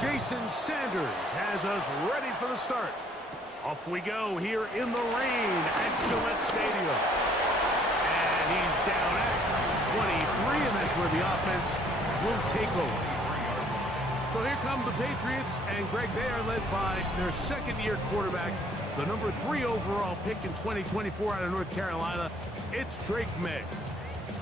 Jason Sanders has us ready for the start. Off we go here in the rain at Gillette Stadium. And he's down at 23, and that's where the offense will take over. So here come the Patriots, and Greg, they are led by their second-year quarterback, the number 3 overall pick in 2024 out of North Carolina. It's Drake May.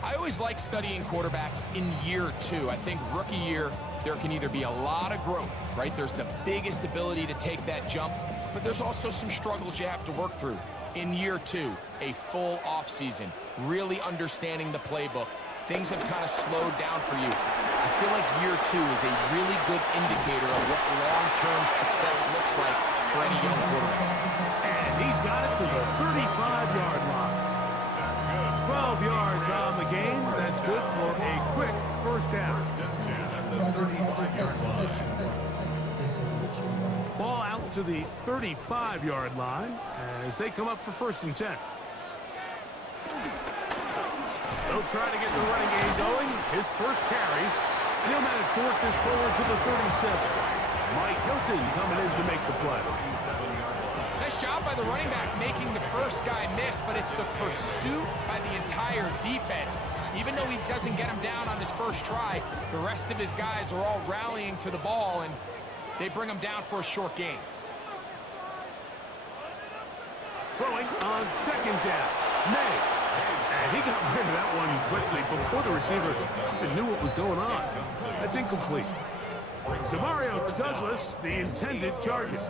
I always like studying quarterbacks in year 2. I think rookie year, there can either be a lot of growth, right? There's the biggest ability to take that jump, but there's also some struggles you have to work through. In year 2, a full offseason, really understanding the playbook. Things have kind of slowed down for you. I feel like year 2 is a really good indicator of what long-term success looks like for any young quarterback. And he's got it to the 35-yard line. 12 yards on the game. That's good for a quick first down. Ball out to the 35-yard line as they come up for 1st and 10. They'll try to get the running game going. His first carry, and he'll manage to work this forward to the 37. Mike Hilton coming in to make the play. Nice job by the running back making the first guy miss, but it's the pursuit by the entire defense. Even though he doesn't get him down on his first try, the rest of his guys are all rallying to the ball, and they bring him down for a short gain. Throwing on 2nd down. May. And he got rid of that one quickly before the receiver even knew what was going on. That's incomplete. Demario Douglas, the intended target.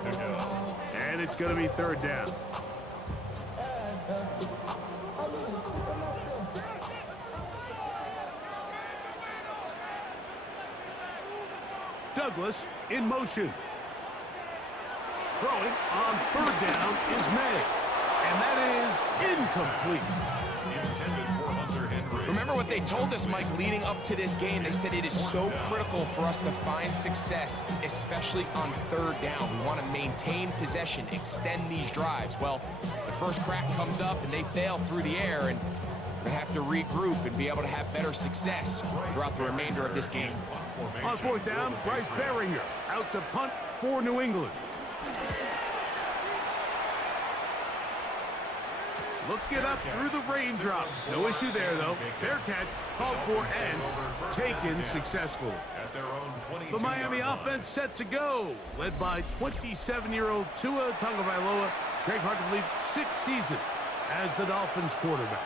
And it's going to be 3rd down. Douglas in motion. Throwing on 3rd down is May. And that is incomplete. Remember what they told us, Mike, leading up to this game. They said it is so critical for us to find success, especially on 3rd down. We want to maintain possession, extend these drives. Well, the first crack comes up and they fail through the air, and they have to regroup and be able to have better success throughout the remainder of this game. On 4th down, Bryce Berringer out to punt for New England. Looking up through the raindrops. No issue there, though. Fair catch, called for, and taken successfully. The Miami offense set to go, led by 27-year-old Tua Tagovailoa. Greg, hard to believe, 6th season as the Dolphins quarterback.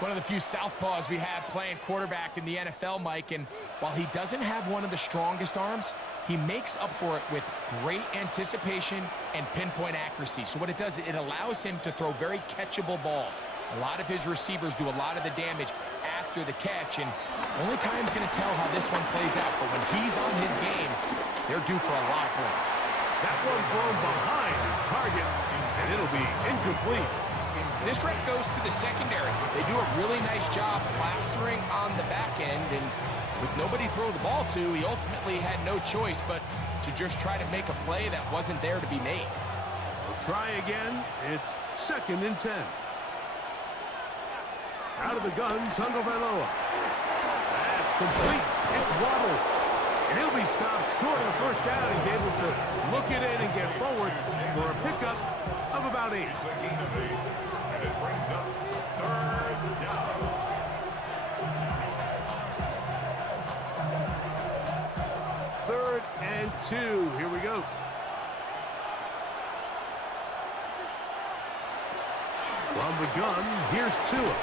One of the few southpaws we have playing quarterback in the NFL, Mike, and while he doesn't have one of the strongest arms, he makes up for it with great anticipation and pinpoint accuracy. So what it does, it allows him to throw very catchable balls. A lot of his receivers do a lot of the damage after the catch, and only time's going to tell how this one plays out. But when he's on his game, they're due for a lot of points. That one thrown behind his target, and it'll be incomplete. This rep goes to the secondary. They do a really nice job plastering on the back end, and with nobody to throw the ball to, he ultimately had no choice but to just try to make a play that wasn't there to be made. We'll try again. It's 2nd and 10. Out of the gun, Tagovailoa. That's complete. It's Waddle. And he'll be stopped short of the 1st down. He's able to look it in and get forward for a pickup of about 8. And it brings up 3rd down. 3rd and 2. Here we go. From the gun, here's Tua.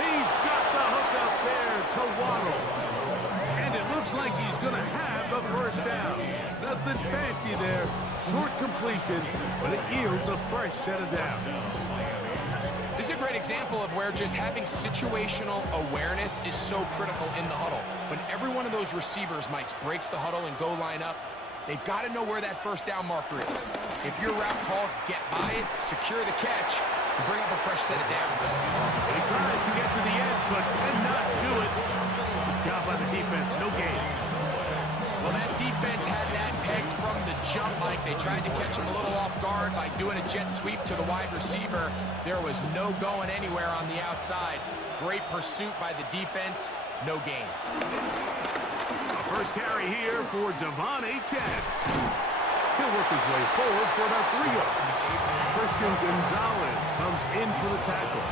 He's got the hook up there to Waddle. And it looks like he's going to have the 1st down. Nothing fancy there. Short completion, but it yields a fresh set of downs. This is a great example of where just having situational awareness is so critical in the huddle. When every one of those receivers, Mike, breaks the huddle and go line up, they've got to know where that 1st down marker is. If your route calls, get by it, secure the catch, and bring up a fresh set of downs. He tries to get to the edge, but cannot do it. Good job by the defense. No gain. Well, that defense had that pegged from the jump, Mike. They tried to catch him a little off guard by doing a jet sweep to the wide receiver. There was no going anywhere on the outside. Great pursuit by the defense. No gain. First carry here for Devon Achane. He'll work his way forward for about 3 yards. Christian Gonzalez comes in for the tackle.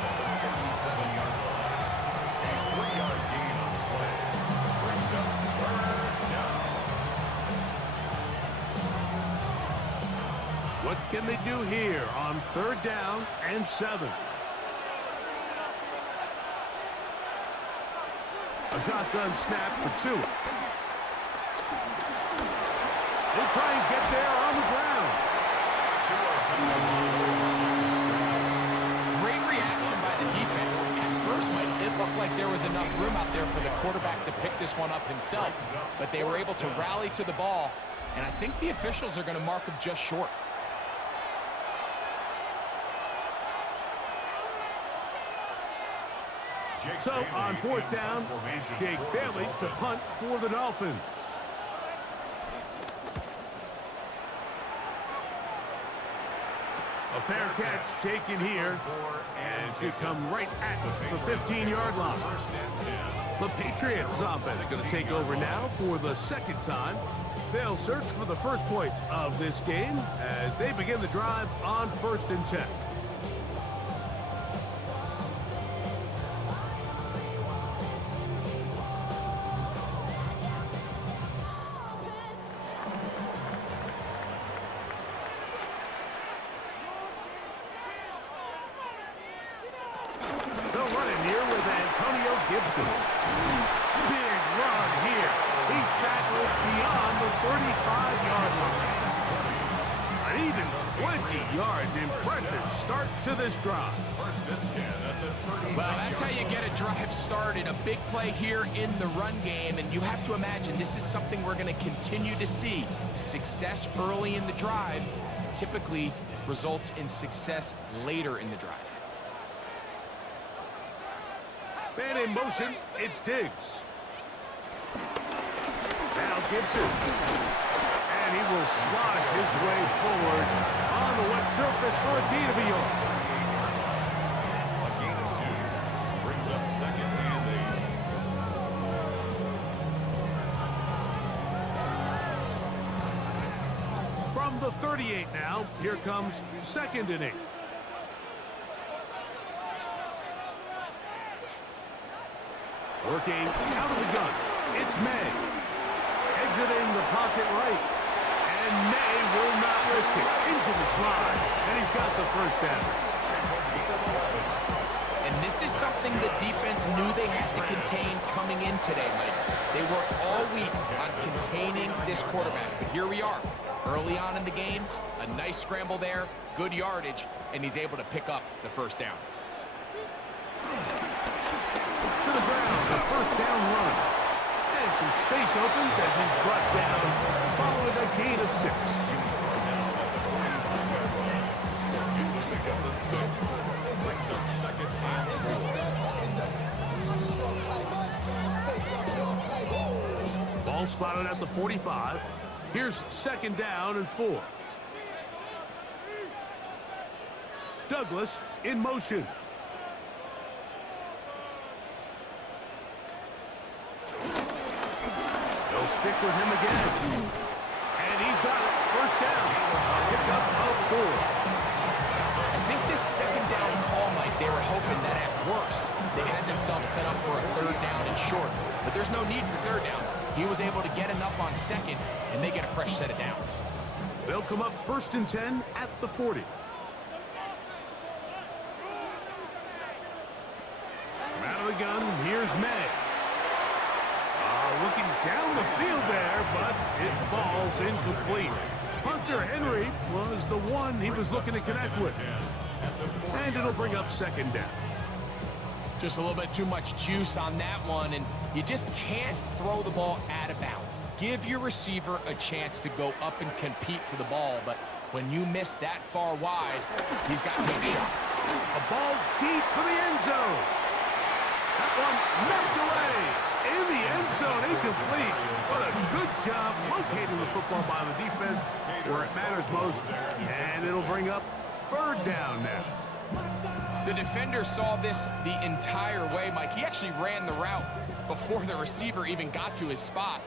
What can they do here on 3rd down and 7? A shotgun snap for 2. They try and get there on the ground. Great reaction by the defense. At first, it looked like there was enough room out there for the quarterback to pick this one up himself, but they were able to rally to the ball, and I think the officials are going to mark him just short. So on 4th down, it's Jake Bailey to punt for the Dolphins. A fair catch taken here, and it's going to come right at the 15-yard line. The Patriots offense is going to take over now for the 2nd time. They'll search for the first points of this game as they begin the drive on 1st and 10. Gibson. Big run here. He's tackled beyond the 35-yard line. An even 20 yards. Impressive start to this drive. Well, that's how you get a drive started. A big play here in the run game, and you have to imagine this is something we're going to continue to see. Success early in the drive typically results in success later in the drive. Man in motion, it's Diggs. Now Gibson. And he will slosh his way forward on the wet surface for a gain of a yard. A gain of 2 brings up 2nd and 8. From the 38 now, here comes 2nd and 8. Working out of the gun, it's May. Exiting the pocket right. And May will not risk it. Into the slide. And he's got the 1st down. And this is something the defense knew they had to contain coming in today, Mike. They worked all week on containing this quarterback. But here we are, early on in the game. A nice scramble there, good yardage, and he's able to pick up the 1st down. To the ground, the 1st down run. And some space opens as he's brought down, following a gain of 6. Brings up 2nd and 4. Ball spotted at the 45. Here's 2nd down and 4. Douglas in motion. They'll stick with him again. And he's got it. 1st down. Pickup of 4. I think this 2nd down call, Mike, they were hoping that at worst they had themselves set up for a 3rd down and short. But there's no need for 3rd down. He was able to get enough on 2nd, and they get a fresh set of downs. They'll come up 1st and 10 at the 40. Out of the gun, here's May. Looking down the field there, but it falls incomplete. Hunter Henry was the one he was looking to connect with. And it'll bring up 2nd down. Just a little bit too much juice on that one, and you just can't throw the ball out of bounds. Give your receiver a chance to go up and compete for the ball, but when you miss that far wide, he's got no shot. A ball deep for the end zone. That one knocked away. In the end zone, incomplete. What a good job locating the football by the defense where it matters most. And it'll bring up 3rd down now. The defender saw this the entire way, Mike. He actually ran the route before the receiver even got to his spot.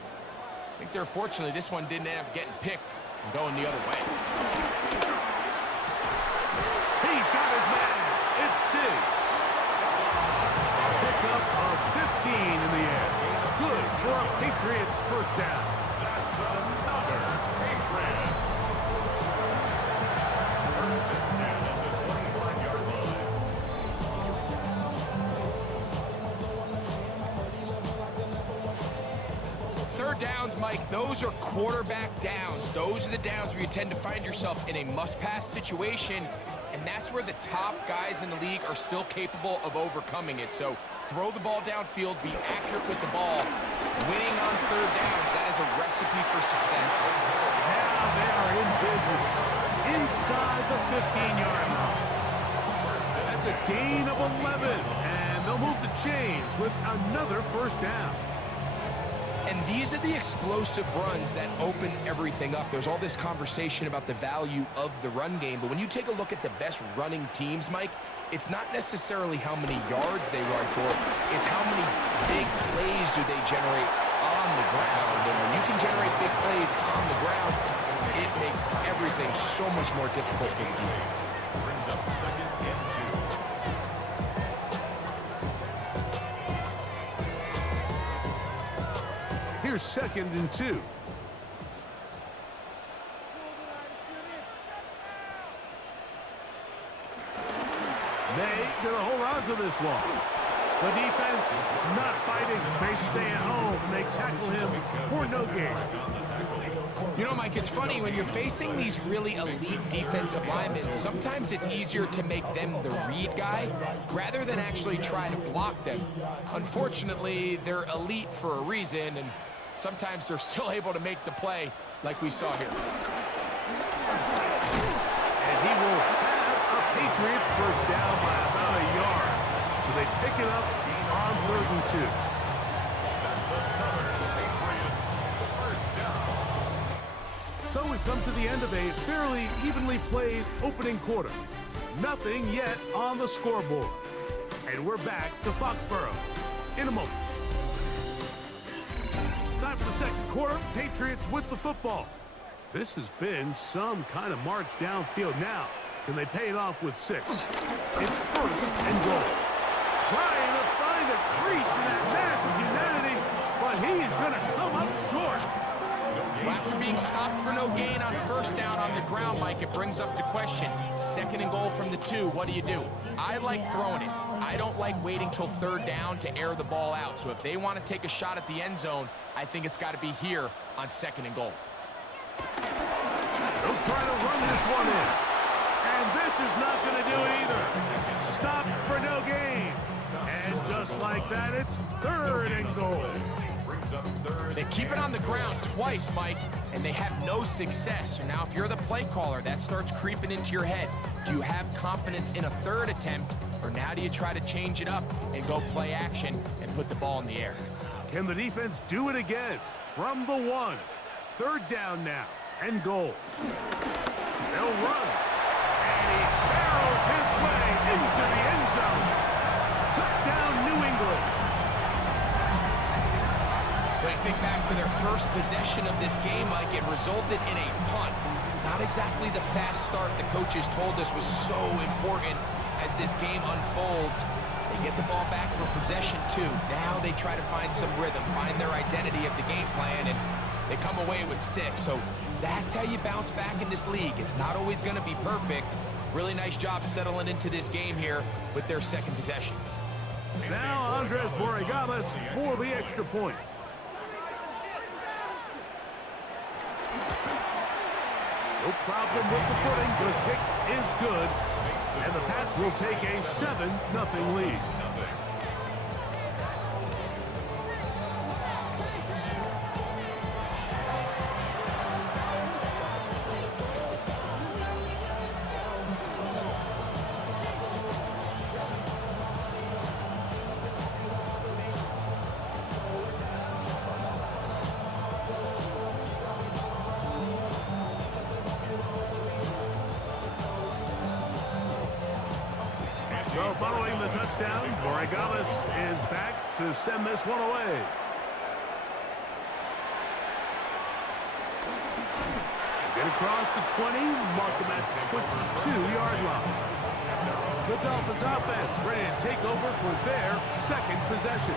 I think they're fortunately this one didn't end up getting picked and going the other way. He's got his man. It's Diggs. A pickup of 15 in the air. Good for a Patriots first down. That's another Patriots. First and 10 at the 25-yard line. Third downs, Mike, those are quarterback downs. Those are the downs where you tend to find yourself in a must-pass situation, and that's where the top guys in the league are still capable of overcoming it. So throw the ball downfield, be accurate with the ball. Winning on third downs, that is a recipe for success. Now they are in business inside the 15-yard line. That's a gain of 11, and they'll move the chains with another first down. And these are the explosive runs that open everything up. There's all this conversation about the value of the run game, but when you take a look at the best running teams, Mike, it's not necessarily how many yards they run for, it's how many big plays do they generate on the ground. And when you can generate big plays on the ground, it makes everything so much more difficult for the defense. Brings up second and 2. Here's second and 2. They gonna hold on to this one. The defense not fighting. They stay at home and they tackle him for no gain. You know, Mike, it's funny, when you're facing these really elite defensive linemen, sometimes it's easier to make them the read guy rather than actually try to block them. Unfortunately, they're elite for a reason, and sometimes they're still able to make the play like we saw here. And he will have a Patriots first down by about a yard. So they pick it up on 3rd and 2. That's another Patriots first down. So we've come to the end of a fairly evenly played opening quarter. Nothing yet on the scoreboard. And we're back to Foxborough in a moment. Time for the second quarter. Patriots with the football. This has been some kind of march downfield. Now, can they pay it off with 6? It's 1st and goal. Trying to find a crease in that mass of humanity, but he's going to come up short. Well, after being stopped for no gain on first down on the ground, Mike, it brings up the question. 2nd and goal from the 2, what do? I like throwing it. I don't like waiting till 3rd down to air the ball out. So if they want to take a shot at the end zone, I think it's got to be here on 2nd and goal. They'll try to run this one in. And this is not going to do it either. Stop for no gain. And just like that, it's 3rd and goal. Brings up 3rd. They keep it on the ground twice, Mike, and they have no success. So now if you're the play caller, that starts creeping into your head. Do you have confidence in a 3rd attempt, or now do you try to change it up and go play action and put the ball in the air? Can the defense do it again from the 1? 3rd down now and goal. They'll run. And he barrels his way into the end zone. Touchdown, New England. When you think back to their first possession of this game, Mike, it resulted in a punt. Not exactly the fast start the coaches told us was so important as this game unfolds. They get the ball back for possession 2. Now they try to find some rhythm, find their identity of the game plan, and they come away with 6. So that's how you bounce back in this league. It's not always going to be perfect. Really nice job settling into this game here with their 2nd possession. Now Andres Borregales for the extra point. No problem with the footing. The kick is good. And the Pats will take a 7-0 lead. So following the touchdown, Borregales is back to send this one away. Get across the 20, mark them at the 22-yard line. The Dolphins offense ready to take over for their second possession.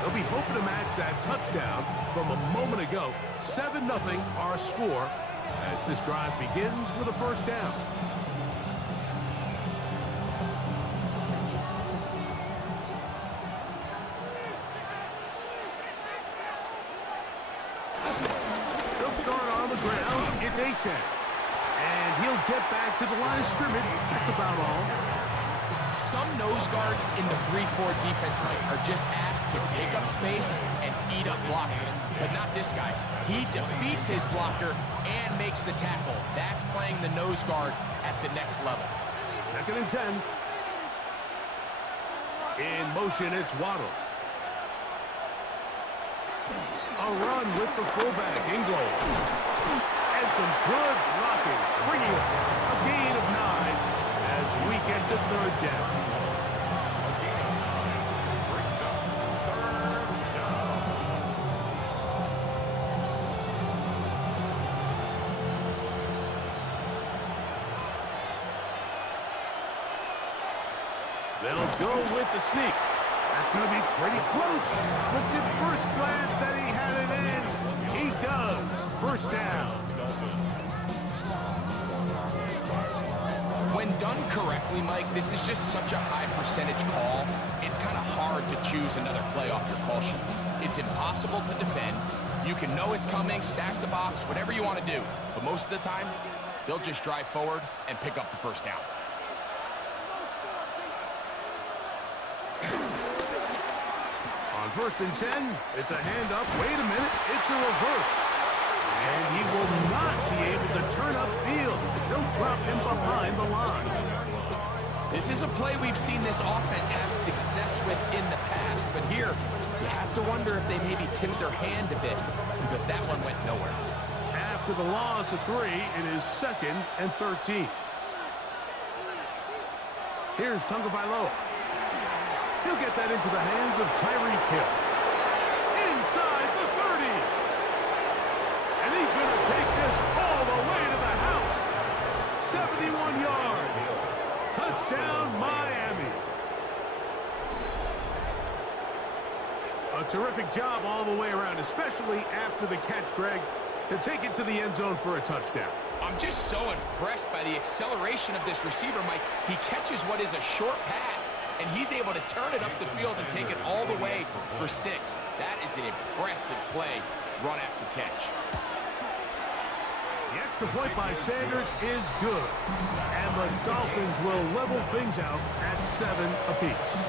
They'll be hoping to match that touchdown from a moment ago. 7-0 our score as this drive begins with a first down. They'll start on the ground. It's Achan. And he'll get back to the line of scrimmage. That's about all. Some nose guards in the 3-4 defense, Mike, are just asked to take up space and eat up blockers. But not this guy. He defeats his blocker and makes the tackle. That's playing the nose guard at the next level. 2nd and 10. In motion, it's Waddle. A run with the fullback, Ingold. And some good blocking, springing up. A gain of 9 as we get to third down. A gain of 9 brings up third down. They'll go with the sneak. That's going to be pretty close. But did first glance that he had it in? He does. First down. When done correctly, Mike, this is just such a high percentage call. It's kind of hard to choose another play off your call sheet. It's impossible to defend. You can know it's coming, stack the box, whatever you want to do. But most of the time, they'll just drive forward and pick up the first down. On 1st and 10, it's a hand up. Wait a minute, it's a reverse. And he will not be able to turn upfield. They'll drop him behind the line. This is a play we've seen this offense have success with in the past. But here, you have to wonder if they maybe tipped their hand a bit because that one went nowhere. After the loss of 3, it is 2nd and 13. Here's Tagovailoa. He'll get that into the hands of Tyreek Hill. Inside the 30. And he's going to take this all the way to the house. 71 yards. Touchdown, Miami. A terrific job all the way around, especially after the catch, Greg, to take it to the end zone for a touchdown. I'm just so impressed by the acceleration of this receiver, Mike. He catches what is a short pass, and he's able to turn it up the field and take it all the way for 6. That is an impressive play, run after catch. The extra point by Sanders is good. And the Dolphins will level things out at 7 apiece.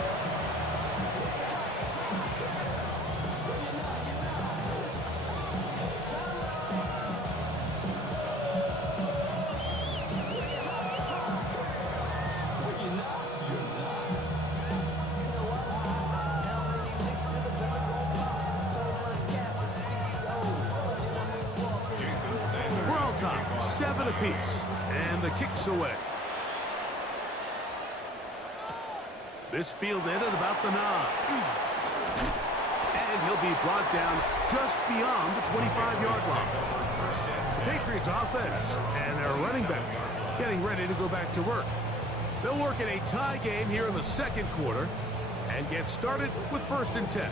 We're all tied, 7 apiece, and the kick's away. This field end at about the 9. And he'll be brought down just beyond the 25-yard line. The Patriots offense and their running back getting ready to go back to work. They'll work in a tie game here in the 2nd quarter and get started with 1st and 10.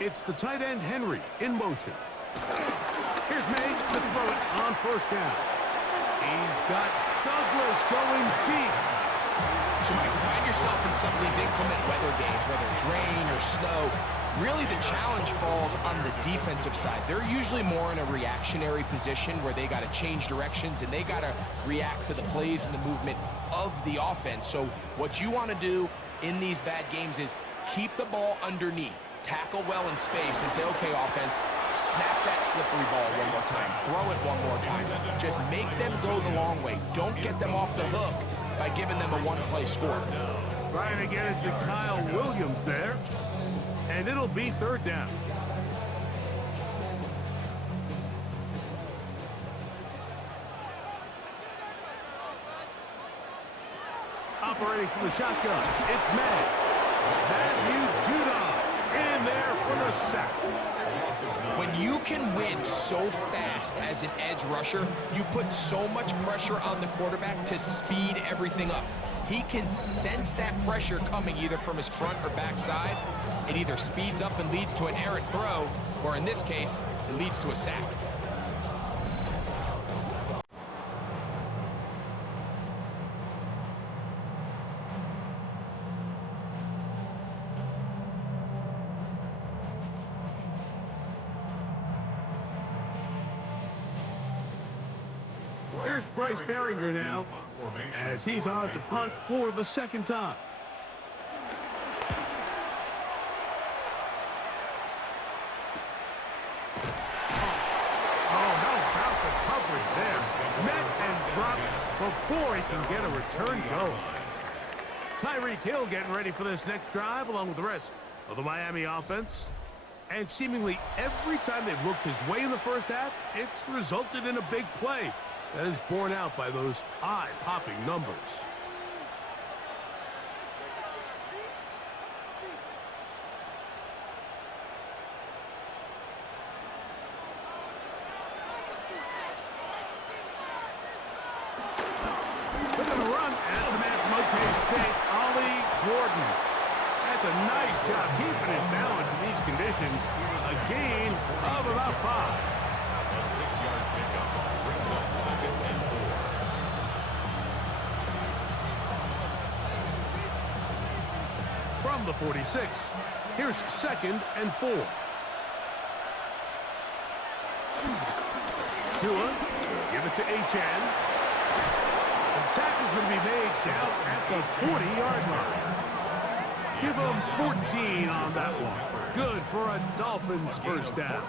It's the tight end, Henry, in motion. Here's May to throw it on 1st down. He's got Douglas going deep. So, Mike, you find yourself in some of these inclement weather games, whether it's rain or snow, really the challenge falls on the defensive side. They're usually more in a reactionary position where they got to change directions and they got to react to the plays and the movement of the offense. So what you want to do in these bad games is keep the ball underneath. Tackle well in space and say, okay, offense, snap that slippery ball one more time. Throw it one more time. Just make them go the long way. Don't get them off the hook by giving them a one-play score. Trying to get it to Kyle Williams there. And it'll be 3rd down. Separating from the shotgun, it's May. Matthew Judon in there for the sack. When you can win so fast as an edge rusher, you put so much pressure on the quarterback to speed everything up. He can sense that pressure coming either from his front or back side. It either speeds up and leads to an errant throw, or in this case, it leads to a sack. Here's Bryce Berringer now, as he's on to punt for the second time. Oh, how about the coverage there? Met and dropped before he can get a return going. Tyreek Hill getting ready for this next drive along with the rest of the Miami offense. And seemingly every time they've looked his way in the first half, it's resulted in a big play. That is borne out by those eye-popping numbers. Look at the run. That's the man from OK State, Ollie Gordon. That's a nice job keeping his balance in these conditions. A gain of about 5. A 6-yard pickup brings up 2nd and 4. From the 46, here's 2nd and 4. Tua, give it to HN. The tackle's going to be made down at the 40-yard line. Give him 14 on that one. Good for a Dolphins first down.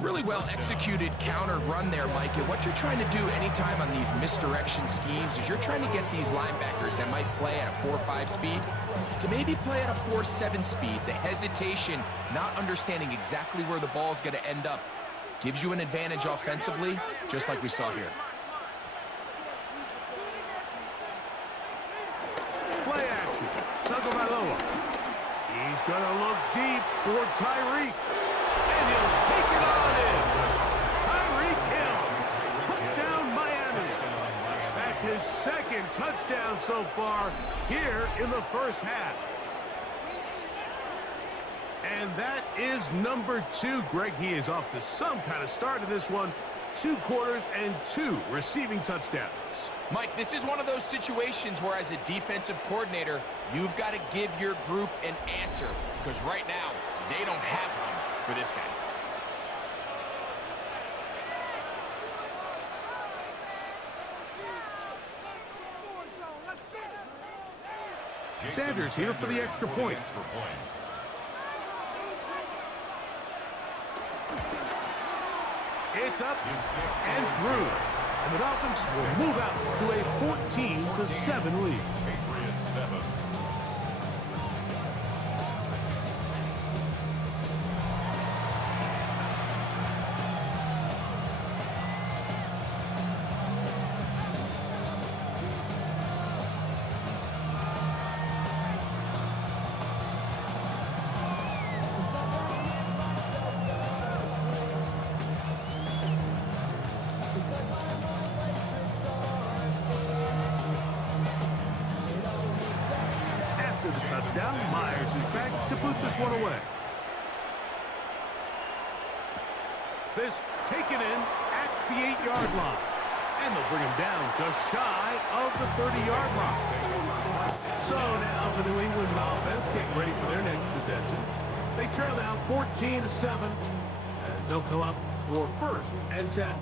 Really well executed counter run there, Mike. And what you're trying to do anytime on these misdirection schemes is you're trying to get these linebackers that might play at a 4.5 speed to maybe play at a 4.7 speed. The hesitation, not understanding exactly where the ball's going to end up, gives you an advantage offensively, just like we saw here. Play action. Tagovailoa. He's going to look deep for Tyreek. And he'll take it on in. Tyreek Hill. Touchdown, Miami. That's his 2nd touchdown so far here in the first half. And that is number 2. Greg, he is off to some kind of start in this one. 2 quarters and 2 receiving touchdowns. Mike, this is one of those situations where as a defensive coordinator, you've got to give your group an answer. Because right now, they don't have one for this guy. Sanders here for the extra point. It's up and through. And the Dolphins will move out to a 14-7 lead. Patriots 7. After the touchdown, Myers is back to put this one away. This taken in at the 8-yard line. And they'll bring him down just shy of the 30-yard line. So now the New England offense getting ready for their next possession. They trail now 14-7. And they'll come up for 1st and 10.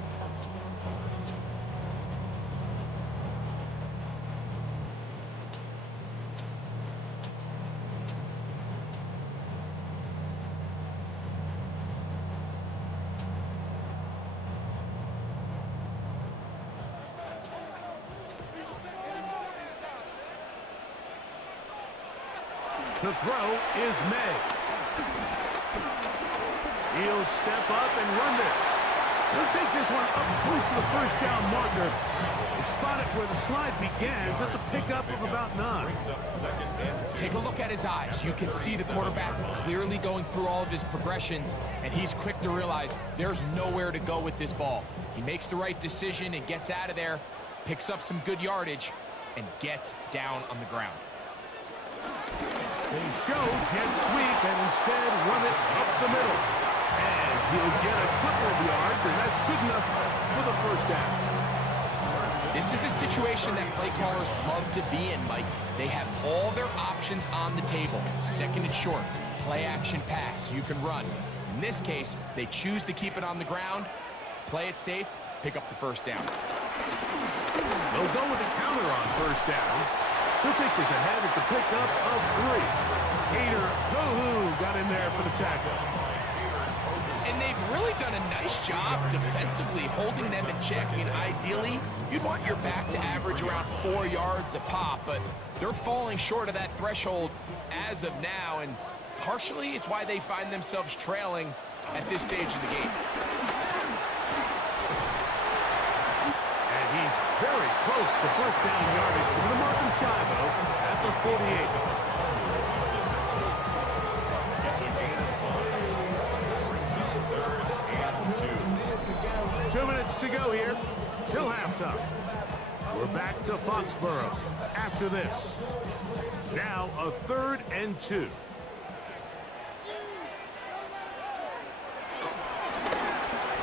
To throw is May. He'll step up and run this. They'll take this one up close to the first down marker. They spot it where the slide begins. That's a pickup of about 9. Brings up second and 2. Take a look at his eyes. You can see the quarterback clearly going through all of his progressions, and he's quick to realize there's nowhere to go with this ball. He makes the right decision and gets out of there, picks up some good yardage, and gets down on the ground. They show jet sweep and instead run it up the middle. And he'll get a couple of yards, and that's good enough for the first down. This is a situation that play callers love to be in, Mike. They have all their options on the table. Second and short, play action pass, you can run. In this case, they choose to keep it on the ground, play it safe, pick up the first down. They'll go with a counter on first down. He'll take this ahead. It's a pickup of 3. Hader Kohu got in there for the tackle. And they've really done a nice job defensively holding them in check. I mean, ideally, you'd want your back to average around 4 yards a pop, but they're falling short of that threshold as of now, and partially it's why they find themselves trailing at this stage of the game. And he's very close to first down yardage. With a mark shy, though, at the 48. It's a gain of 5. Brings up third and 2. 2 minutes to go here till halftime. We're back to Foxborough after this. Now a 3rd and 2.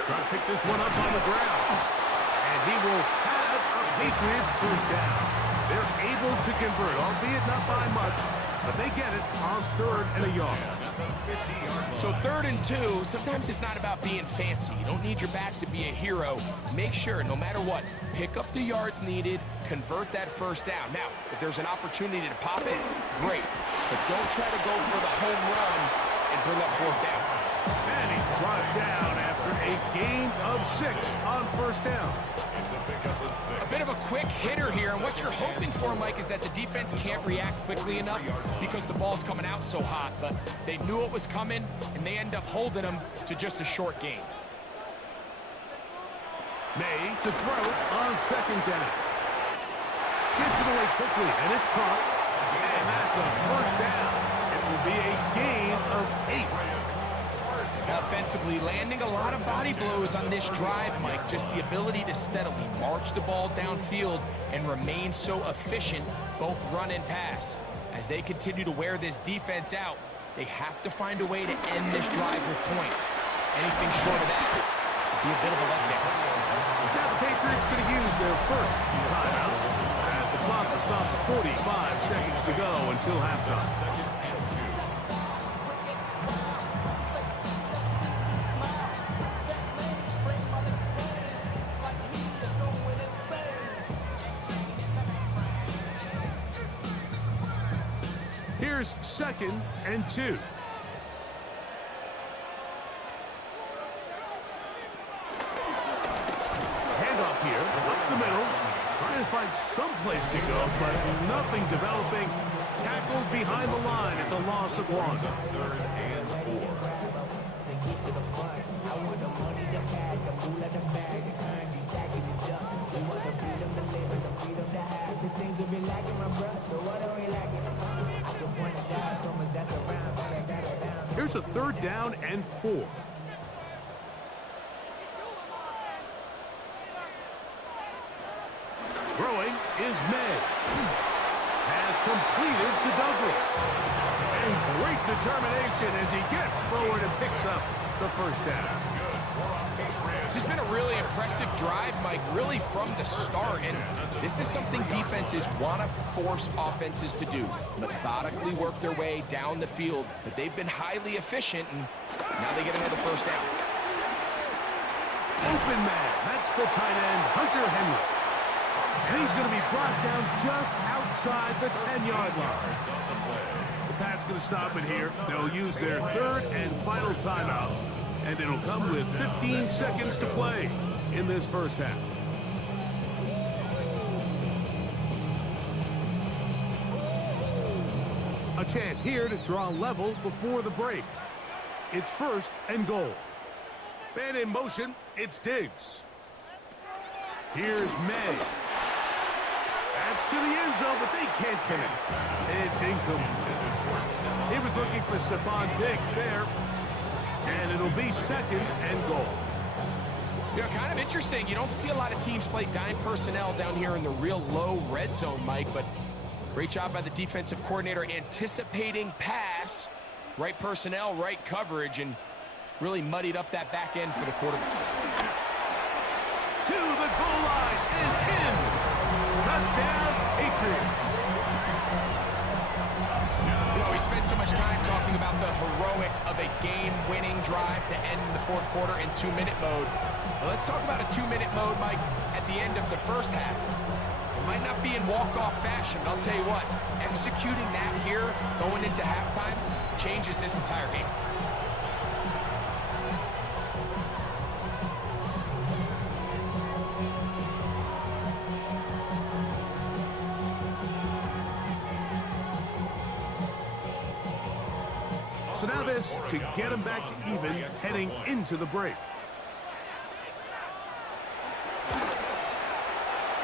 Trying to pick this one up on the ground. And he will have a Patriots first down. They're able to convert, albeit not by much, but they get it on 3rd and a yard. So 3rd and 2, sometimes it's not about being fancy. You don't need your back to be a hero. Make sure, no matter what, pick up the yards needed, convert that first down. Now, if there's an opportunity to pop it, great. But don't try to go for the home run and bring up 4th down. And he's brought down after a gain of 6 on first down. It's a pickup of 6. A bit of a quick hitter here, and what you're hoping for, Mike, is that the defense can't react quickly enough because the ball's coming out so hot, but they knew it was coming, and they end up holding them to just a short gain. May to throw on 2nd down. Gets it away quickly, and it's caught. And that's a first down. It will be a gain of 8. Offensively, landing a lot of body blows on this drive, Mike. Just the ability to steadily march the ball downfield and remain so efficient, both run and pass. As they continue to wear this defense out, they have to find a way to end this drive with points. Anything short of that would be a bit of a letdown. Now the Patriots going to use their first timeout as the clock will stop at 45 seconds to go until halftime. 2nd and 2. Here's 2nd and 2. Handoff here, up the middle. Trying to find some place to go, but nothing developing. Tackled behind the line. It's a loss of 1. 3rd and 4. Here's a 3rd down and 4. Throwing is May. Has completed to Douglas. And great determination as he gets forward and picks up the first down. This has been a really impressive drive, Mike, really from the start. And this is something defenses want to force offenses to do. Methodically work their way down the field. But they've been highly efficient, and now they get another first down. Open man. That's the tight end, Hunter Henry. And he's going to be brought down just outside the 10-yard line. The Pats going to stop it here. They'll use their 3rd and final timeout. And it'll come with 15 seconds to play in this first half. A chance here to draw level before the break. It's 1st and goal. Man in motion, it's Diggs. Here's May. That's to the end zone, but they can't connect. It's incomplete. He was looking for Stephon Diggs there. And it'll be 2nd and goal. You know, kind of interesting. You don't see a lot of teams play dime personnel down here in the real low red zone, Mike, but great job by the defensive coordinator anticipating pass, right personnel, right coverage, and really muddied up that back end for the quarterback. To the goal line and in. Touchdown, Patriots. You know, we spent so much time talking about the heroics of a game-winning drive to end the 4th quarter in 2-minute mode. Well, let's talk about a 2-minute mode, Mike, at the end of the first half. It might not be in walk-off fashion, but I'll tell you what, executing that here going into halftime changes this entire game. So now this to get them back to even heading into the break.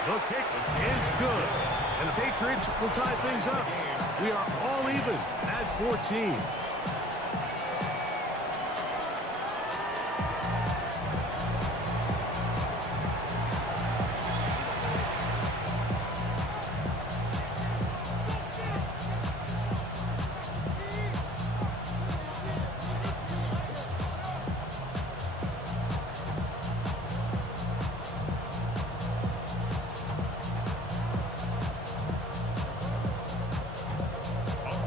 The kick is good. And the Patriots will tie things up. We are all even at 14.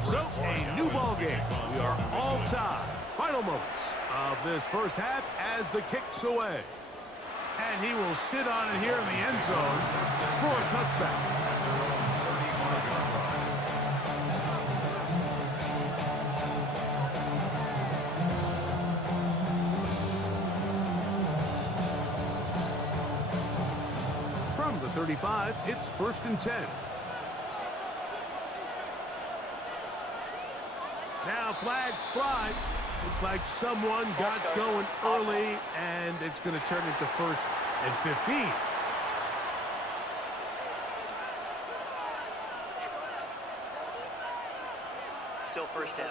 So, a new ball game. We are all tied. Final moments of this first half as the kick's away. And he will sit on it here in the end zone for a touchback. From the 35, it's 1st and 10. Now flags fly. Looks like someone got going early, and it's going to turn into 1st and 15. Still 1st down.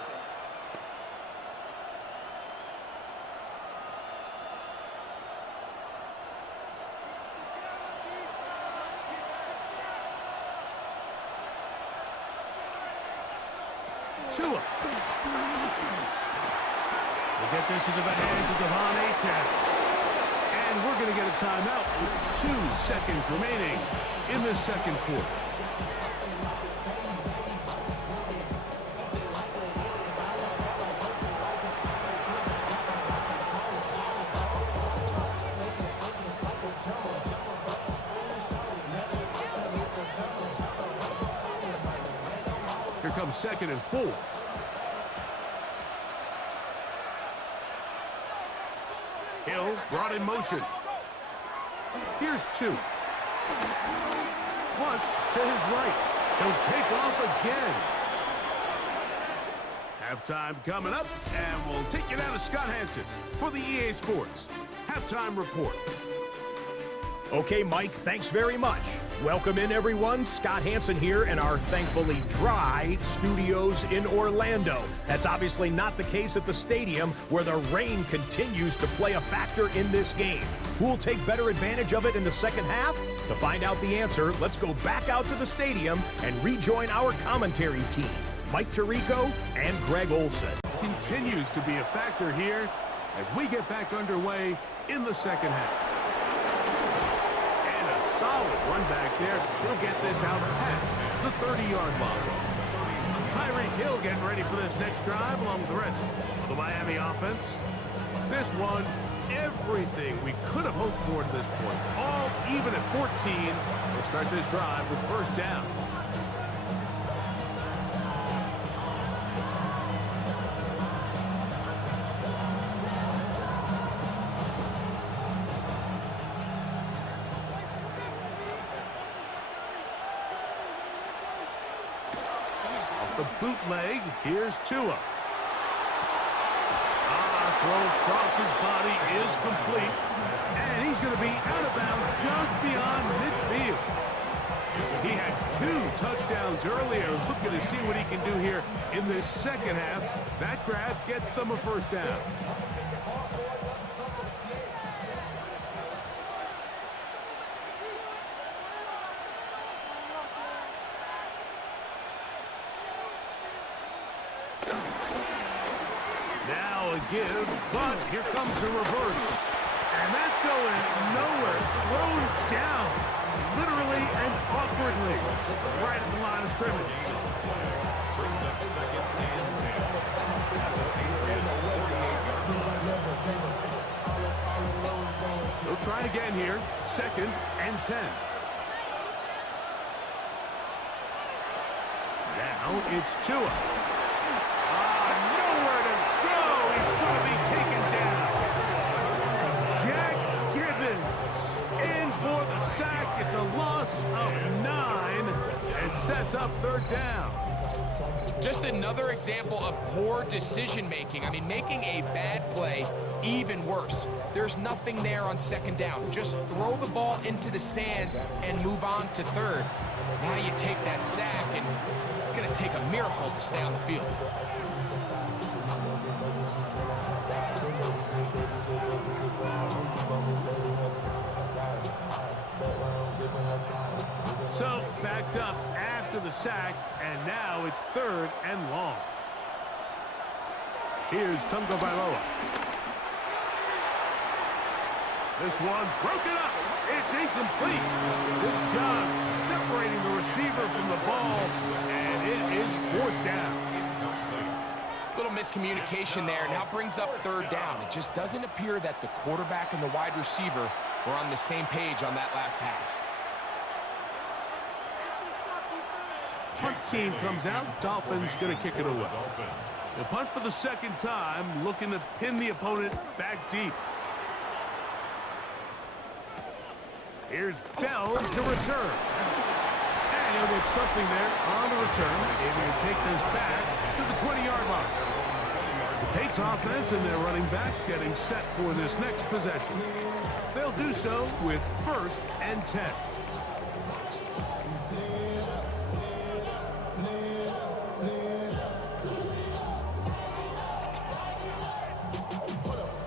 Tua. We'll get this into the hands of Devon Achane. And we're going to get a timeout with 2 seconds remaining in the 2nd quarter. Here comes 2nd and 4. Hill brought in motion. Here's 2. Flush to his right. He'll take off again. Halftime coming up, and we'll take you down to Scott Hansen for the EA Sports Halftime Report. Okay, Mike, thanks very much. Welcome in, everyone. Scott Hansen here in our thankfully dry studios in Orlando. That's obviously not the case at the stadium, where the rain continues to play a factor in this game. Who will take better advantage of it in the second half? To find out the answer, let's go back out to the stadium and rejoin our commentary team, Mike Tirico and Greg Olson. Continues to be a factor here as we get back underway in the second half. Solid run back there. He'll get this out past the 30-yard line. Tyreek Hill getting ready for this next drive along with the rest of the Miami offense. This one, everything we could have hoped for to this point. All even at 14. We'll start this drive with 1st down. The bootleg, here's Tua. Throw across his body is complete. downs earlier. Looking to see what he can do here in this second half. That grab gets them a first down. Now a give, but here comes the reverse. And that's going nowhere. Thrown down, literally and awkwardly, right at the line of scrimmage. Brings up second and 10. At the Patriots 48-yard line. They'll try again here. Second and 10. Now it's Tua. Nowhere to go. He's going to be taken down. Jack Gibbons in for the sack. It's a loss of 9 and sets up third down. Just another example of poor decision-making. I mean, making a bad play even worse. There's nothing there on second down. Just throw the ball into the stands and move on to third. Now you take that sack, and it's going to take a miracle to stay on the field. So, backed up after the sack, and now it's third and long. Here's Tunga Bailoa. This one broken up. It's incomplete. Good job separating the receiver from the ball, and it is fourth down. Little miscommunication there. Now brings up third down. It just doesn't appear that the quarterback and the wide receiver were on the same page on that last pass. Punt team comes out. Dolphins going to kick it away. The punt for the second time, looking to pin the opponent back deep. Here's Bell to return. And he'll get something there on the return. Able to take this back to the 20-yard line. The Patriots offense and their running back getting set for this next possession. They'll do so with first and 10.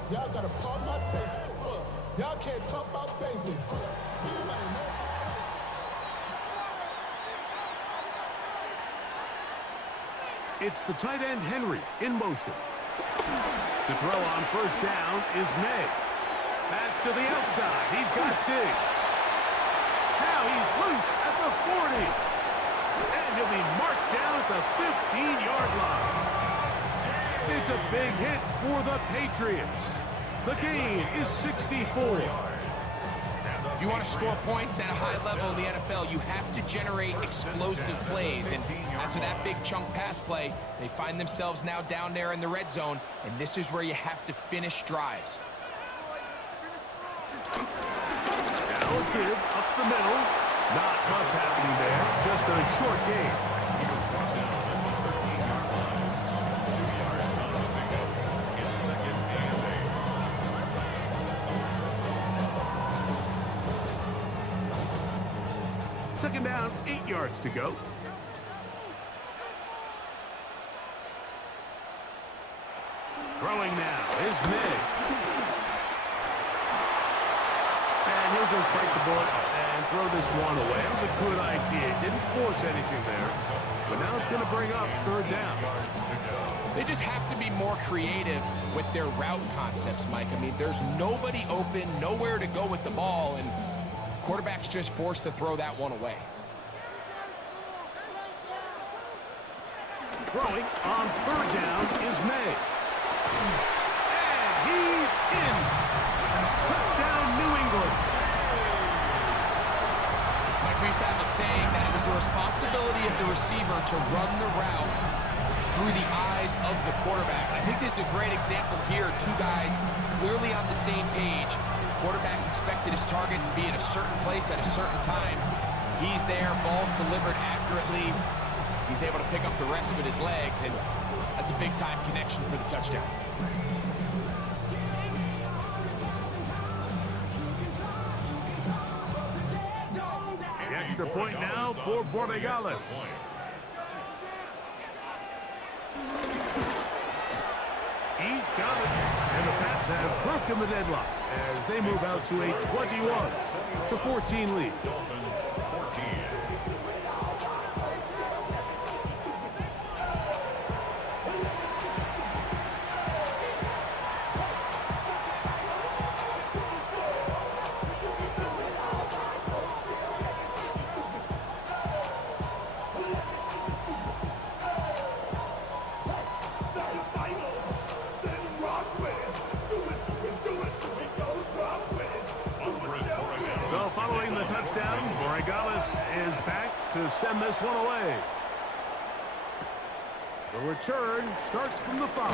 Y'all gotta pump my taste. Y'all can't talk about basic. It's the tight end Henry in motion. To throw on first down is May. Back to the outside. He's got Diggs. Now he's loose at the 40. And he'll be marked down at the 15-yard line. It's a big hit for the Patriots. The gain is 64. If you want to score points at a high level in the NFL, you have to generate explosive plays. And after that big chunk pass play, they find themselves now down there in the red zone, and this is where you have to finish drives. Now a give up the middle. Not much happening there. Just a short game. He was brought down at the 13-yard line. 2 yards on the pickup. It's second and 8. Second down, 8 yards to go. Throwing now is May. And he'll just break the bullet and throw this one away. That was a good idea. Didn't force anything there. But now it's going to bring up third down. They just have to be more creative with their route concepts, Mike. I mean, there's nobody open, nowhere to go with the ball, and quarterback's just forced to throw that one away. Throwing on third down is May. And he's in. Touchdown, New England. Mike, we used to have a saying that it was the responsibility of the receiver to run the route through the eyes of the quarterback. I think this is a great example here. Two guys clearly on the same page. Quarterback expected his target to be at a certain place at a certain time. He's there, ball's delivered accurately. He's able to pick up the rest with his legs, and that's a big-time connection for the touchdown. The extra point now for Borregales. got it. And the Pats have broken the deadlock as they move out to a 21-14 lead. Dolphins 14. So following the touchdown, is back to send this one away. The return starts from the 5.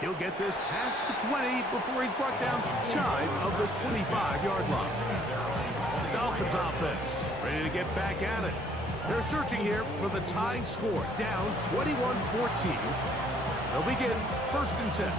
He'll get this past the 20 before he's brought down shy of the 25-yard line. The Dolphins offense ready to get back at it. They're searching here for the tying score, down 21-14. They'll begin 1st and 10.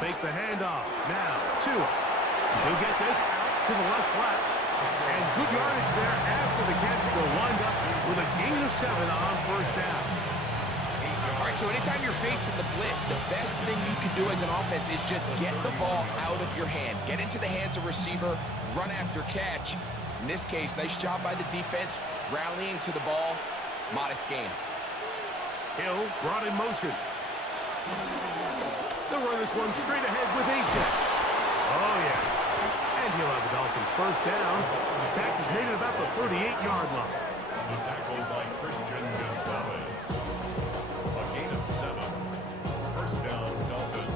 Fake the handoff. Now, Tua. He'll get this out to the left flat. And good yardage there after the catch. Will wind up with a gain of 7 on 1st down. All right, so anytime you're facing the blitz, the best thing you can do as an offense is just get the ball out of your hand. Get into the hands of receiver, run after catch. In this case, nice job by the defense, rallying to the ball. Modest gain. Hill brought in motion. They'll run this one straight ahead with AJ. Oh, yeah. And he'll have the Dolphins 1st down. The attack is made at about the 38-yard line. A tackle by Christian Gonzalez. A gain of 7. 1st down, Dolphins.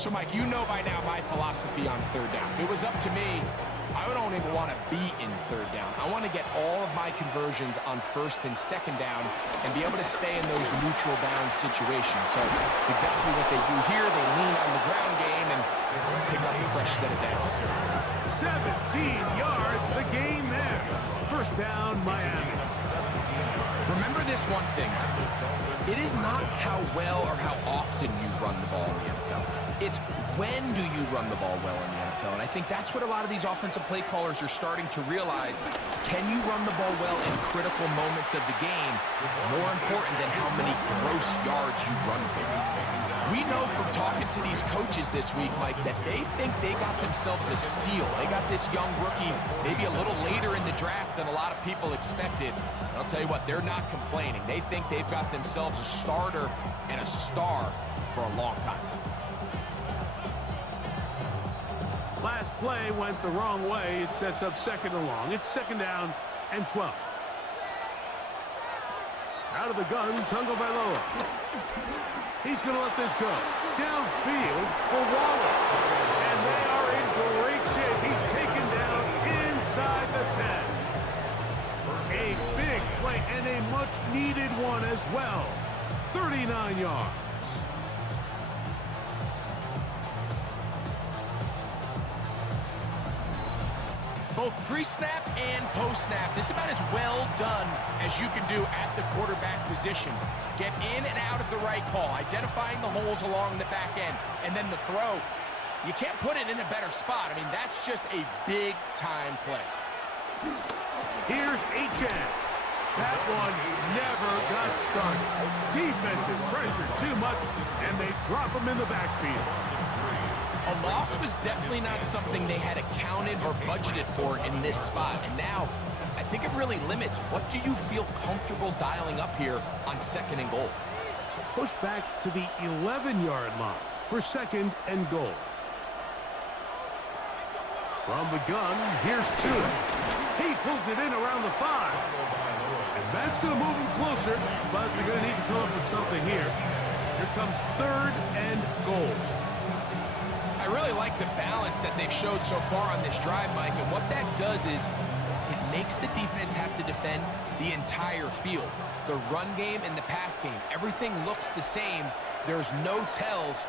So, Mike, you know by now my philosophy on 3rd down. If it was up to me, I don't even want to be in 3rd down. I want to get all of my conversions on 1st and 2nd down and be able to stay in those neutral down situations. So it's exactly what they do here. They lean on the ground game and pick up a fresh set of downs. 17 yards, the gain there. 1st down, Miami. Remember this one thing. It is not how well or how often you run the ball in the NFL. It's when do you run the ball well in the NFL? And I think that's what a lot of these offensive play callers are starting to realize. Can you run the ball well in critical moments of the game? More important than how many gross yards you run for. We know from talking to these coaches this week, Mike, that they think they got themselves a steal. They got this young rookie maybe a little later in the draft than a lot of people expected. And I'll tell you what, they're not complaining. They think they've got themselves a starter and a star for a long time. Last play went the wrong way. It sets up 2nd and long. It's 2nd down and 12. Out of the gun, Tagovailoa. He's going to let this go. Downfield for Waller. And they are in great shape. He's taken down inside the 10. A big play and a much-needed one as well. 39 yards. Both pre-snap and post-snap, this is about as well done as you can do at the quarterback position. Get in and out of the right call, identifying the holes along the back end, and then the throw. You can't put it in a better spot. I mean, that's just a big-time play. Here's H.N. That one never got started. Defensive pressure too much, and they drop him in the backfield. A loss was definitely not something they had accounted or budgeted for in this spot. And now, I think it really limits. What do you feel comfortable dialing up here on 2nd and goal? So push back to the 11-yard line for 2nd and goal. From the gun, here's Tua. He pulls it in around the 5. And that's going to move him closer, but they're going to need to come up with something here. Here comes 3rd and goal. I really like the balance that they've showed so far on this drive, Mike, and what that does is it makes the defense have to defend the entire field. The run game and the pass game, everything looks the same. There's no tells,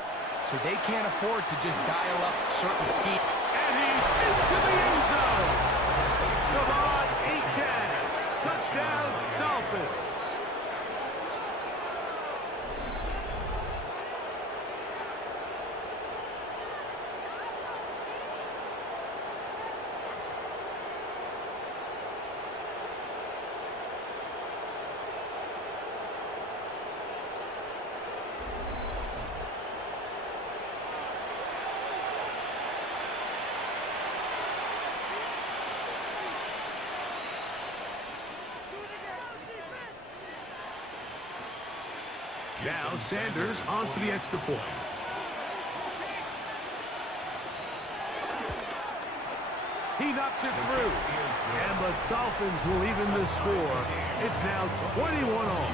so they can't afford to just dial up certain schemes. And he's into the end zone. Devon Dolphins. Now Sanders on for the extra point. He knocks it through. And the Dolphins will even the score. It's now 21-all.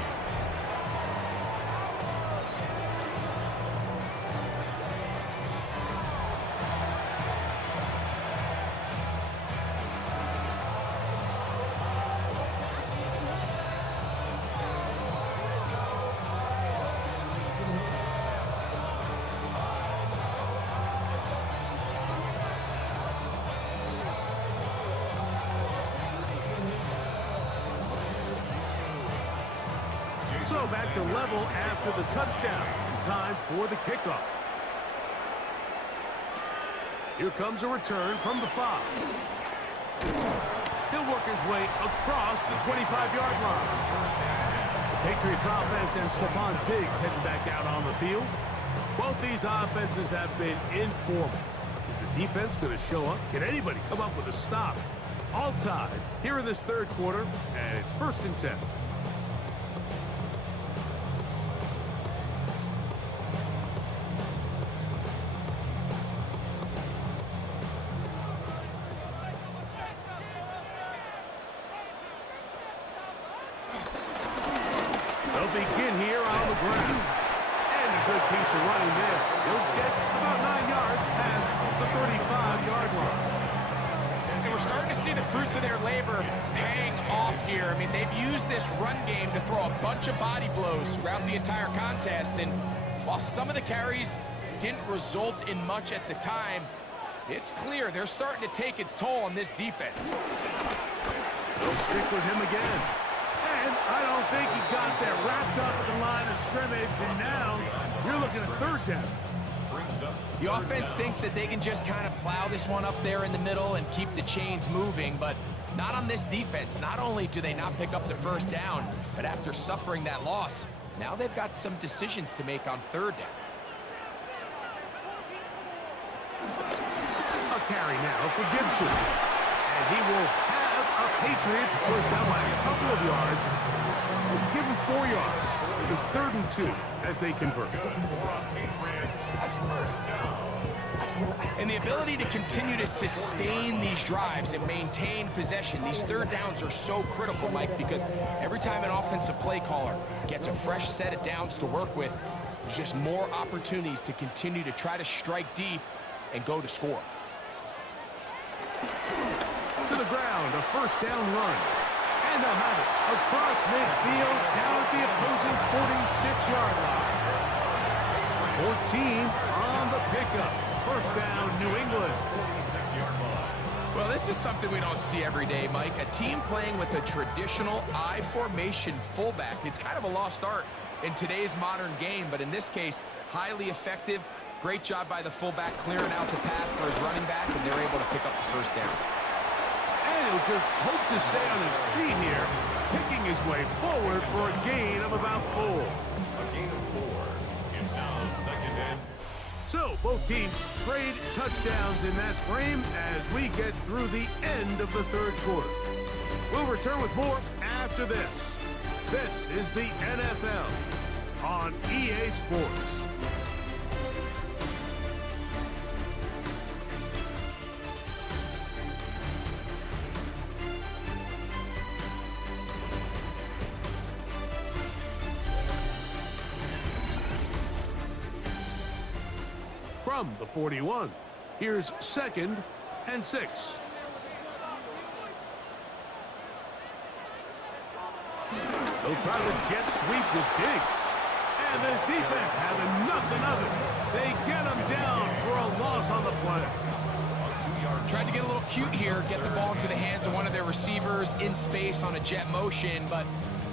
So back to level after the touchdown. Time for the kickoff. Here comes a return from the 5. He'll work his way across the 25-yard line. The Patriots offense and Stephon Diggs heading back out on the field. Both these offenses have been informal. Is the defense going to show up? Can anybody come up with a stop? All tied here in this third quarter, and it's 1st and 10. Begin here on the ground. And a good piece of running there. He'll get about 9 yards past the 35-yard line. And we're starting to see the fruits of their labor paying off here. I mean, they've used this run game to throw a bunch of body blows throughout the entire contest. And while some of the carries didn't result in much at the time, it's clear they're starting to take its toll on this defense. They'll stick with him again. And I don't think he got there. Wrapped up at the line of scrimmage, and now you're looking at 3rd down. The offense thinks that they can just kind of plow this one up there in the middle and keep the chains moving, but not on this defense. Not only do they not pick up the 1st down, but after suffering that loss, now they've got some decisions to make on 3rd down. A carry now for Gibson. And he will have a Patriots first down by a couple of yards. We'll give him 4 yards. It was 3rd and 2 as they convert. And the ability to continue to sustain these drives and maintain possession, these 3rd downs are so critical, Mike, because every time an offensive play caller gets a fresh set of downs to work with, there's just more opportunities to continue to try to strike deep and go to score. To the ground, a 1st down run. And they'll have it across midfield, down at the opposing 46-yard line. 14 on the pickup. 1st down, New England. 46-yard line. Well, this is something we don't see every day, Mike. A team playing with a traditional I formation fullback. It's kind of a lost art in today's modern game, but in this case, highly effective. Great job by the fullback clearing out the path for his running back, and they're able to pick up the 1st down. And he'll just hope to stay on his feet here, picking his way forward for a gain of about 4. A gain of 4. It's now 2nd and... So, both teams trade touchdowns in that frame as we get through the end of the 3rd quarter. We'll return with more after this. This is the NFL on EA Sports. From the 41, here's 2nd and 6. They'll try the jet sweep with Diggs. And this defense having nothing of it. They get him down for a loss on the play. Tried to get a little cute here, get the ball into the hands of one of their receivers in space on a jet motion, but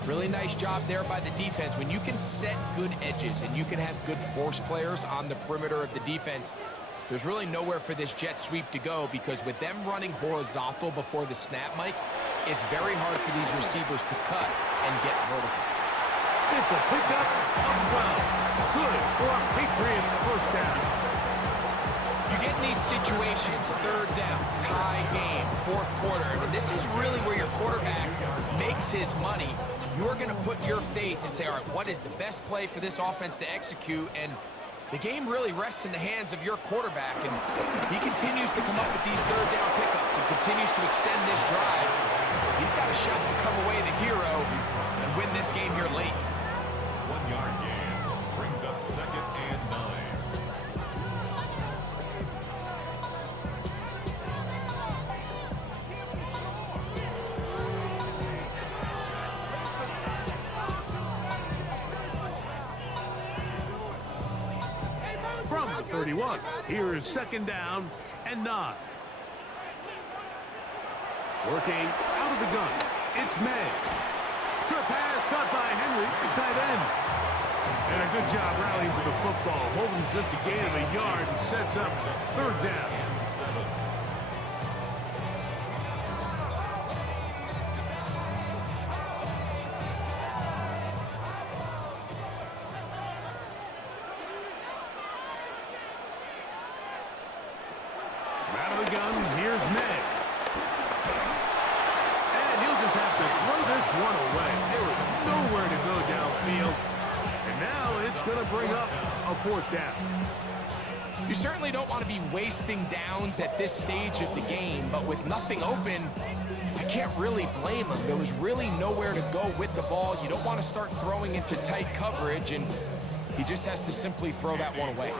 Really nice job there by the defense. When you can set good edges and you can have good force players on the perimeter of the defense, there's really nowhere for this jet sweep to go, because with them running horizontal before the snap, Mike, it's very hard for these receivers to cut and get vertical. It's a pickup of 12. Good for a Patriots first down. You get in these situations, third down, tie game, fourth quarter. I mean, this is really where your quarterback makes his money. You're going to put your faith and say, all right, what is the best play for this offense to execute? And the game really rests in the hands of your quarterback. And he continues to come up with these third down pickups and continues to extend this drive. He's got a shot to come away the hero and win this game here late. 1 yard gain brings up 2nd and 9. From the 31, here's 2nd down and 9. Working out of the gun, it's May. Short pass caught by Henry, the tight end. And a good job rallying to the football, holding just a gain of a yard and sets up 3rd down. And 7. Out of the gun, here's May. And he'll just have to throw this one away. There was nowhere to go downfield. And now it's going to bring up a 4th down. You certainly don't want to be wasting downs at this stage of the game, but with nothing open, I can't really blame him. There was really nowhere to go with the ball. You don't want to start throwing into tight coverage, and he just has to simply throw that one away.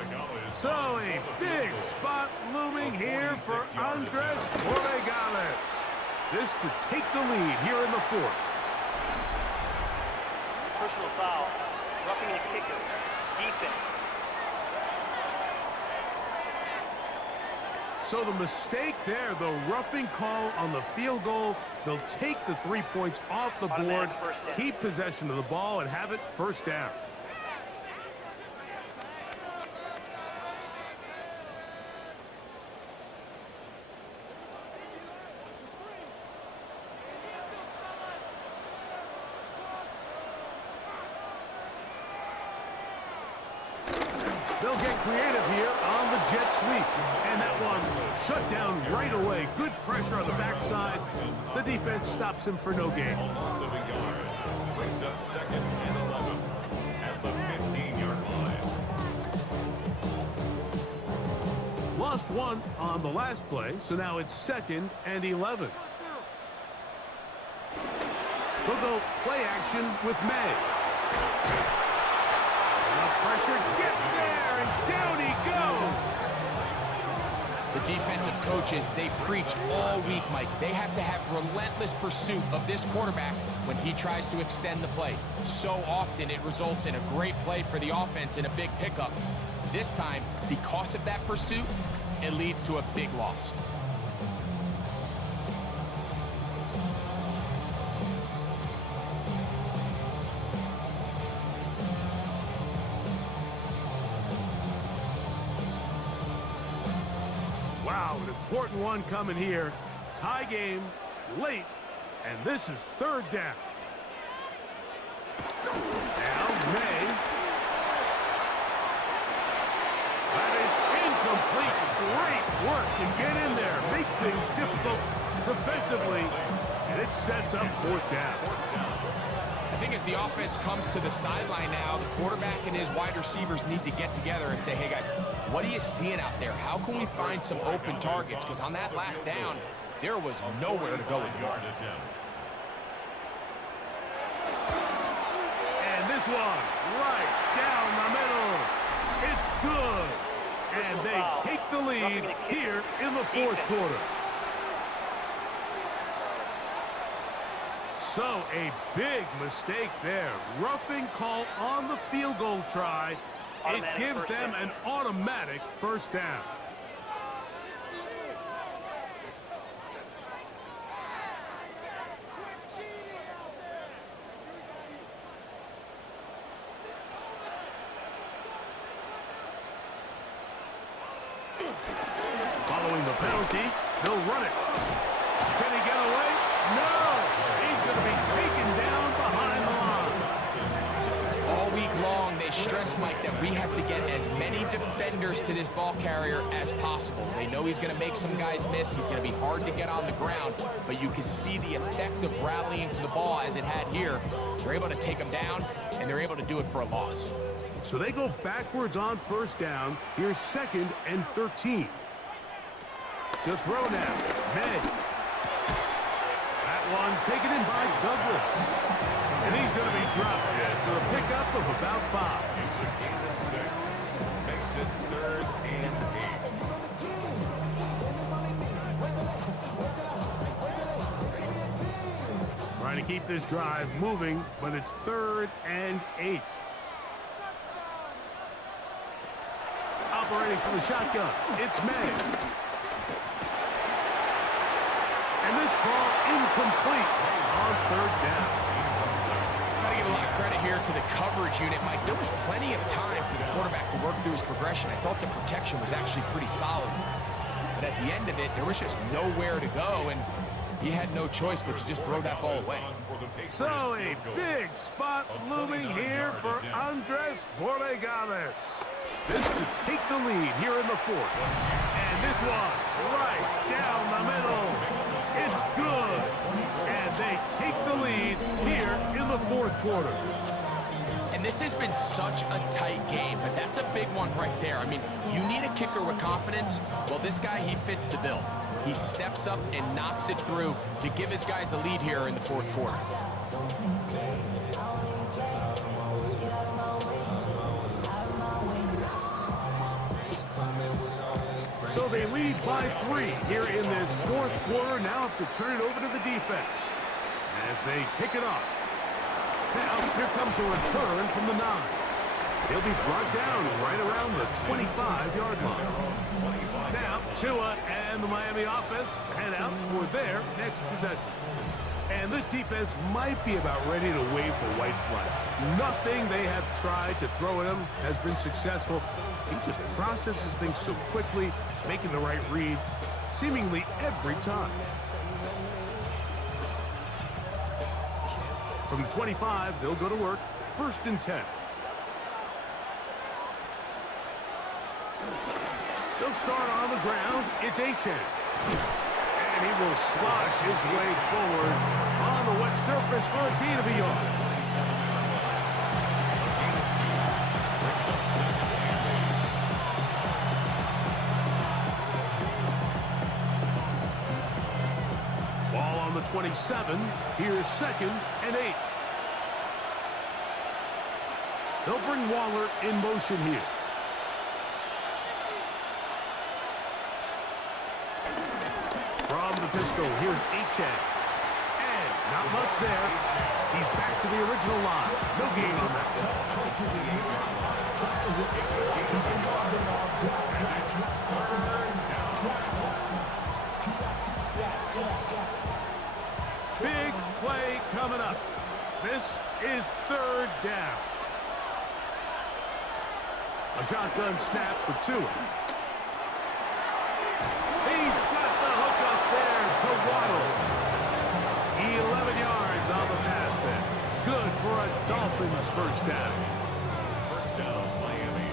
So a big spot looming here for Andres Borregales. This to take the lead here in the 4th. Personal foul. Roughing the kicker. Defense. So the mistake there, the roughing call on the field goal. They'll take the 3 points off the board, Automatic first down. keep possession of the ball, and have it 1st down. They'll get creative here on the jet sweep. And that one shut down right away. Good pressure on the backside. The defense stops him for no gain. Loss of a yard brings up 2nd and 11 at the 15-yard line. Lost one on the last play, so now it's 2nd and 11. They'll go play action with May. The pressure gets there, and down he goes. The defensive coaches, they preach all week, Mike. They have to have relentless pursuit of this quarterback when he tries to extend the play. So often it results in a great play for the offense and a big pickup. This time, because of that pursuit, it leads to a big loss. Wow, an important one coming here. Tie game, late, and this is 3rd down. Now, May. That is incomplete. Great work to get in there, make things difficult defensively, and it sets up 4th down. I think as the offense comes to the sideline now, the quarterback and his wide receivers need to get together and say, hey guys, what are you seeing out there? How can we find some open targets? Because on that last down, there was nowhere to go with the ball. And this one, right down the middle. It's good. And they take the lead here in the 4th quarter. So a big mistake there. Roughing call on the field goal try. It gives them an automatic 1st down. stress, Mike, that we have to get as many defenders to this ball carrier as possible. They know he's going to make some guys miss. He's going to be hard to get on the ground, but you can see the effect of rallying to the ball as it had here. They're able to take him down, and they're able to do it for a loss. So they go backwards on first down. Here's 2nd and 13. To throw now, Med. That one taken in by Douglas. And he's going to be dropped after a pickup of about 5. It's a gain of 6. Makes it 3rd and 8. Trying to keep this drive moving, but it's 3rd and 8. Operating from the shotgun, it's May. And this ball incomplete on 3rd down. Gotta give a lot of credit here to the coverage unit, Mike. There was plenty of time for the quarterback to work through his progression. I thought the protection was actually pretty solid. But at the end of it, there was just nowhere to go, and he had no choice but to just throw that ball away. So a big spot looming here for Andres Borregales. This to take the lead here in the 4th. And this one right down the middle. It's good. And they take the lead here in the 4th quarter. And this has been such a tight game, but that's a big one right there. I mean, you need a kicker with confidence. Well, this guy, he fits the bill. He steps up and knocks it through to give his guys a lead here in the 4th quarter. So they lead by 3 here in this 4th quarter. Now have to turn it over to the defense as they pick it up. Now here comes a return from the 9. He'll be brought down right around the 25-yard line. Now Tua and the Miami offense head out for their next possession. And this defense might be about ready to wave the white flag. Nothing they have tried to throw at him has been successful. He just processes things so quickly, making the right read seemingly every time. From the 25, they'll go to work. 1st and 10. They'll start on the ground. It's Achane. And he will slosh his way forward on the wet surface for a gain of a yard. Ball on the 27. Here's 2nd and 8. They'll bring Waller in motion here. From the pistol, here's Achane. And not much there. He's back to the original line. No gain on that one. Big play coming up. This is 3rd down. A shotgun snap for Tua. He's got the hook up there to Waddle. 11 yards on the pass there. Good for a Dolphins 1st down. 1st down, Miami.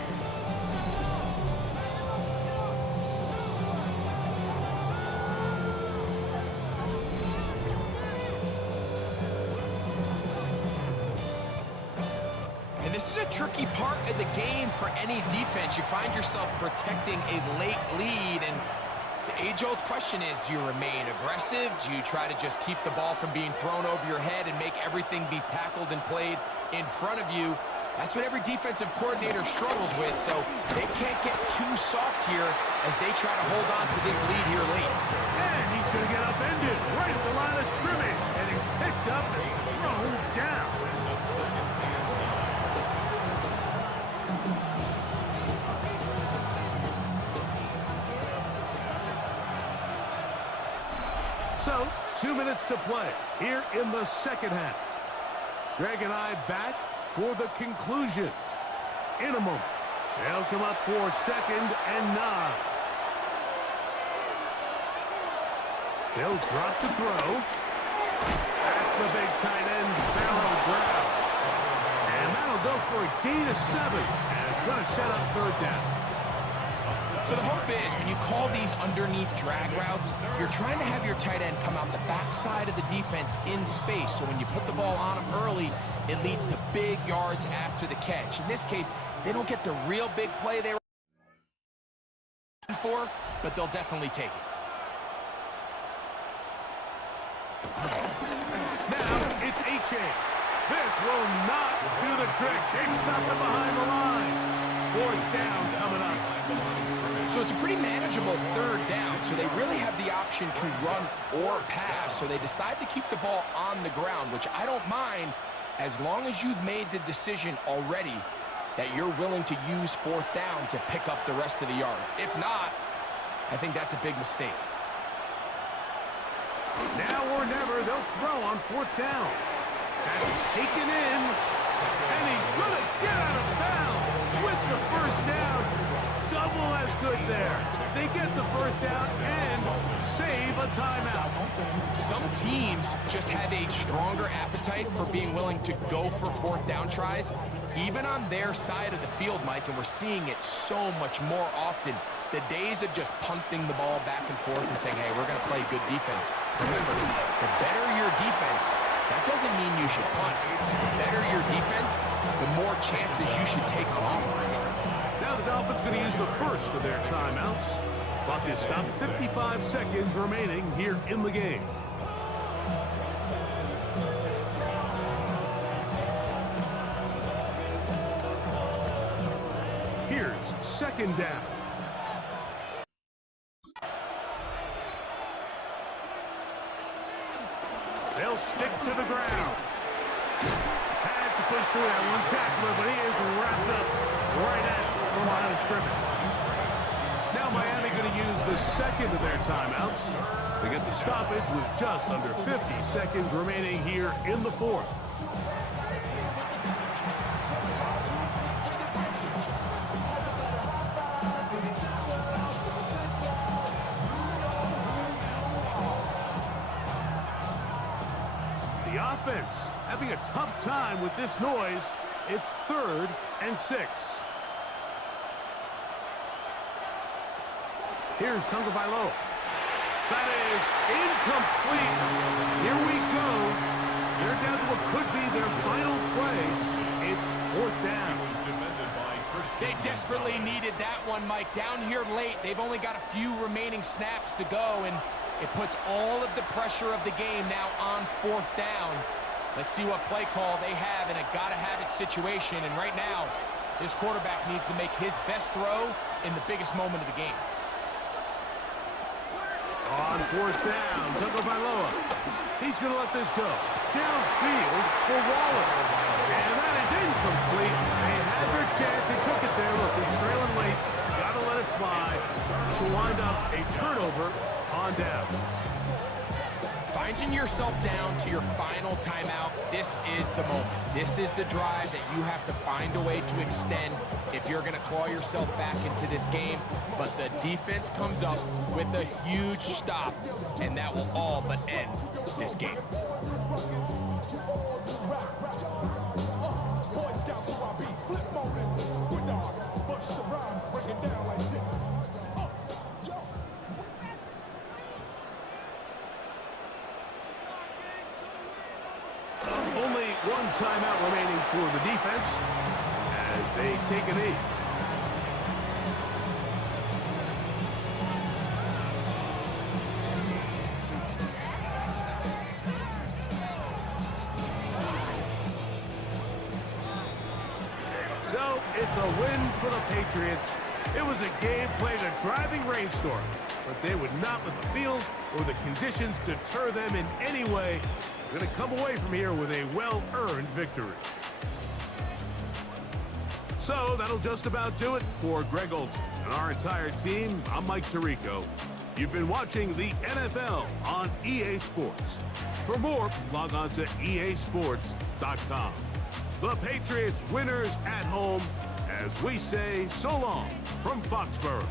And this is a tricky part of the game for any defense. You find yourself protecting a late lead, and the age-old question is, do you remain aggressive? Do you try to just keep the ball from being thrown over your head and make everything be tackled and played in front of you? That's what every defensive coordinator struggles with, so they can't get too soft here as they try to hold on to this lead here late. And he's going to get upended right at the line of scrimmage, and he's picked up and thrown down. So, 2 minutes to play here in the 2nd half. Greg and I back for the conclusion. In a moment, they'll come up for 2nd and 9. They'll drop to throw. That's the big tight end, Barrow Brown. And that'll go for a gain of 7, and it's going to set up third down. So the hope is when you call these underneath drag routes, you're trying to have your tight end come out the backside of the defense in space. So when you put the ball on them early, it leads to big yards after the catch. In this case, they don't get the real big play they were for, but they'll definitely take it. Now it's H.A. This will not do the trick. They've stopped it behind the line. Fourth down coming up. So it's a pretty manageable third down, so they really have the option to run or pass. So they decide to keep the ball on the ground, which I don't mind as long as you've made the decision already that you're willing to use fourth down to pick up the rest of the yards. If not, I think that's a big mistake. Now or never, they'll throw on fourth down. That's taken in, and he's going to get out of bounds with the first down. Double as good there. They get the first down and save a timeout. Some teams just have a stronger appetite for being willing to go for fourth down tries, even on their side of the field, Mike, and we're seeing it so much more often. The days of just punting the ball back and forth and saying, hey, we're going to play good defense. Remember, the better your defense, that doesn't mean you should punt. The better your defense, the more chances you should take on offense. Now the Dolphins going to use the first of their timeouts. Clock is stopped, 55 seconds remaining here in the game. Here's second down. They'll stick to the ground. Had to push through that one tackler, but he is wrapped up right at the line of scrimmage. Now Miami going to use the second of their timeouts. They get the stoppage with just under 50 seconds remaining here in the fourth. The offense having a tough time with this noise. It's 3rd and 6. Here's Tagovailoa. That is incomplete. Here we go. They're down to what could be their final play. It's 4th down. They desperately needed that one, Mike. Down here late, they've only got a few remaining snaps to go, and it puts all of the pressure of the game now on 4th down. Let's see what play call they have in a gotta-have-it situation. And right now, this quarterback needs to make his best throw in the biggest moment of the game. On 4th down, Tagovailoa. He's going to let this go. Downfield for Waller. And that is incomplete. They had their chance. They took it there. Look, they're trailing late. Got to let it fly. This will wind up a turnover on down. Finding yourself down to your final timeout, this is the moment. This is the drive that you have to find a way to extend if you're going to claw yourself back into this game. But the defense comes up with a huge stop, and that will all but end this game. Only one timeout remaining for the defense as they take a knee. So it's a win for the Patriots. It was a game played in a driving rainstorm, but they would not let the field or the conditions deter them in any way. They're going to come away from here with a well-earned victory. So that'll just about do it for Greg Olson and our entire team. I'm Mike Tirico. You've been watching the NFL on EA Sports. For more, log on to easports.com. The Patriots winners at home as we say so long from Foxborough.